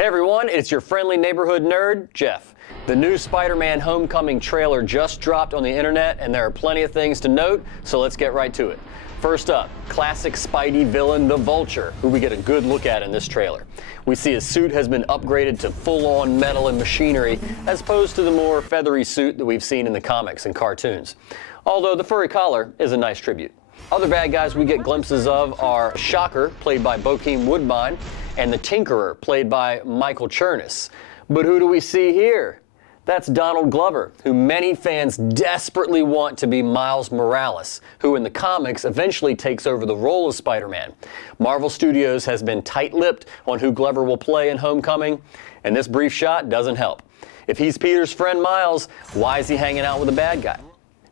Hey everyone, it's your friendly neighborhood nerd, Jeff. The new Spider-Man Homecoming trailer just dropped on the internet, and there are plenty of things to note, so let's get right to it. First up, classic Spidey villain, the Vulture, who we get a good look at in this trailer. We see his suit has been upgraded to full-on metal and machinery, as opposed to the more feathery suit that we've seen in the comics and cartoons. Although the furry collar is a nice tribute. Other bad guys we get glimpses of are Shocker, played by Bokeem Woodbine, and the Tinkerer, played by Michael Chernus. But who do we see here? That's Donald Glover, who many fans desperately want to be Miles Morales, who in the comics eventually takes over the role of Spider-Man. Marvel Studios has been tight-lipped on who Glover will play in Homecoming, and this brief shot doesn't help. If he's Peter's friend Miles, why is he hanging out with a bad guy?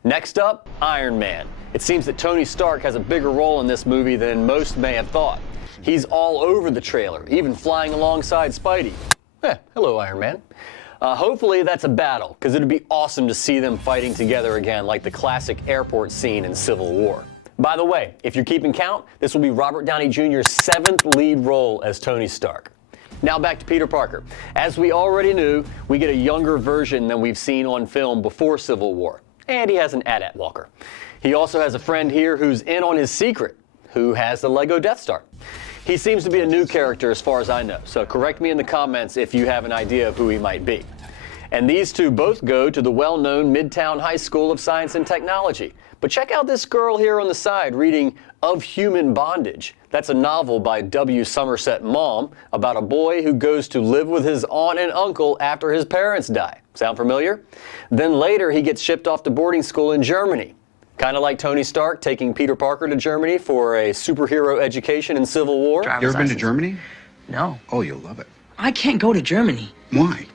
Next up, Iron Man. It seems that Tony Stark has a bigger role in this movie than most may have thought. He's all over the trailer, even flying alongside Spidey. Hello, Iron Man. Hopefully that's a battle, because it'd be awesome to see them fighting together again like the classic airport scene in Civil War. By the way, if you're keeping count, this will be Robert Downey Jr.'s 7th lead role as Tony Stark. Now back to Peter Parker. As we already knew, we get a younger version than we've seen on film before Civil War. And he has an AT-AT walker. He also has a friend here who's in on his secret, who has the Lego Death Star. He seems to be a new character as far as I know, so correct me in the comments if you have an idea of who he might be. And these two both go to the well-known Midtown High School of Science and Technology. But check out this girl here on the side reading Of Human Bondage. That's a novel by W. Somerset Maugham about a boy who goes to live with his aunt and uncle after his parents die. Sound familiar? Then later he gets shipped off to boarding school in Germany. Kind of like Tony Stark taking Peter Parker to Germany for a superhero education in Civil War. You ever been to Germany? No. Oh, you'll love it. I can't go to Germany. Why?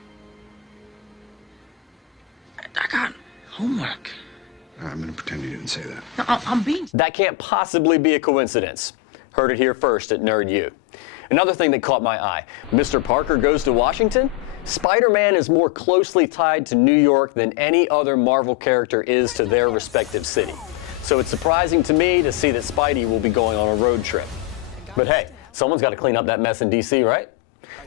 I got homework. I'm going to pretend you didn't say that. No, I'm being... That can't possibly be a coincidence. Heard it here first at Nerd U. Another thing that caught my eye, Mr. Parker goes to Washington? Spider-Man is more closely tied to New York than any other Marvel character is to their respective city. So it's surprising to me to see that Spidey will be going on a road trip. But hey, someone's got to clean up that mess in DC, right?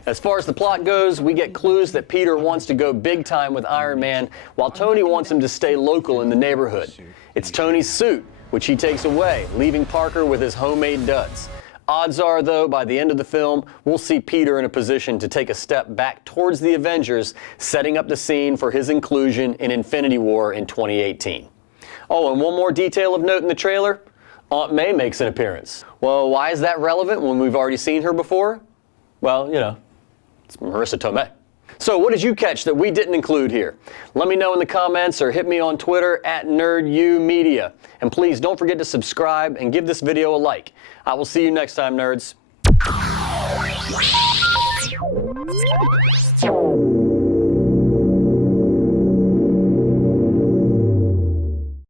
As far as the plot goes, we get clues that Peter wants to go big time with Iron Man, while Tony wants him to stay local in the neighborhood. It's Tony's suit, which he takes away, leaving Parker with his homemade duds. Odds are, though, by the end of the film, we'll see Peter in a position to take a step back towards the Avengers, setting up the scene for his inclusion in Infinity War in 2018. Oh, and one more detail of note in the trailer, Aunt May makes an appearance. Well, why is that relevant when we've already seen her before? Well, you know, it's Marissa Tomei. So what did you catch that we didn't include here? Let me know in the comments or hit me on Twitter at NerdUmedia. And please don't forget to subscribe and give this video a like. I will see you next time, nerds.